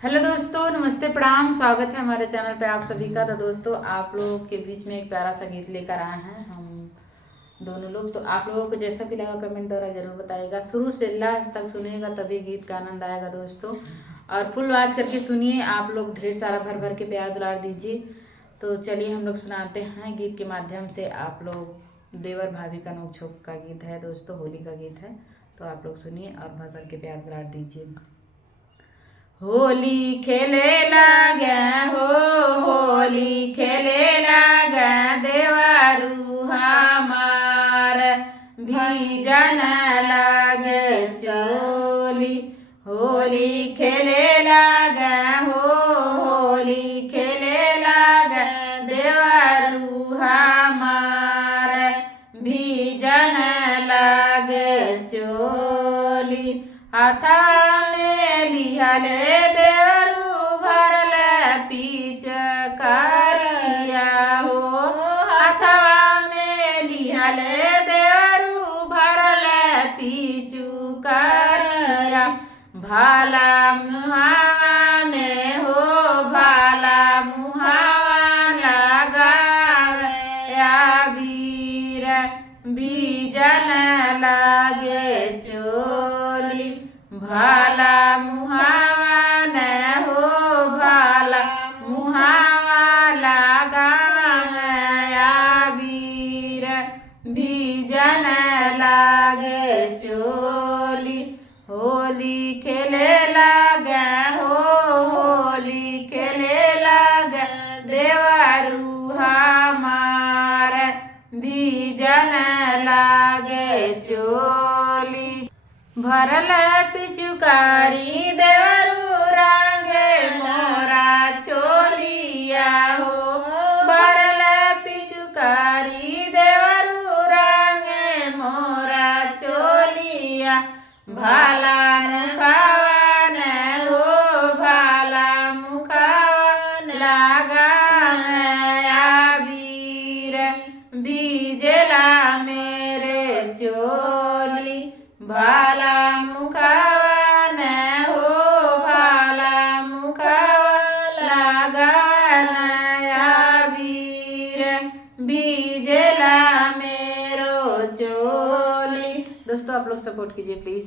Hello दोस्तों, नमस्ते, प्रणाम। स्वागत है हमारे चैनल पे आप सभी का। तो दोस्तों, आप लोगों के बीच में एक प्यारा सा गीत लेकर आए हैं हम दोनों लोग। तो आप लोगों को जैसा भी लगा कमेंट द्वारा जरूर बताइएगा। शुरू से लास्ट तक सुनिएगा तभी गीत का आनंद आएगा दोस्तों। और फुल आवाज करके सुनिए। आप लोग ढेर सारा भर भर के प्यार दुलार दीजिए। तो चलिए हम लोग सुनाते हैं गीत के माध्यम से आप लोग। देवर भाभी का नोक झोंक का गीत है दोस्तों, होली का गीत है। तो आप लोग सुनिए और भर भर के प्यार दुलार दीजिए। होली खेले लागे हो, होली खेले लागे देवरू हमार, भीजन लागे चोली। होली खेले लागे हो, होली खेले लागे देवरू हमार, भीजन लागे चोली। हाथा में लिहले देवरू भरल पीच करिया हो, हाथवा में लिहले देवरू भरल पीचू करिया। भाला मुहाने हो, भाला मुहान लगावे आबीर, भीजन लागे चोली। भाला मुहावन हो, भाला मुहावा लगावे आबीर, भीजन लागे चोली। होली खेले लागे हो, होली खेले लागे देवरू हमार, भीजन लागे चोली। भरल पिचुकारी देवरू रंगे मोरा चोलिया हो, भरल पिचुकारी देवरू रंगे मोरा चोलिया। भाला मुखावन हो, भाला मुखावन लगावे आबीर, भीजला मेरे चोली। भाला मुखावन हो, भाला मुखावन लगावन आबीर, भीजला मेरो चोली। दोस्तों, आप लोग सपोर्ट कीजिए प्लीज।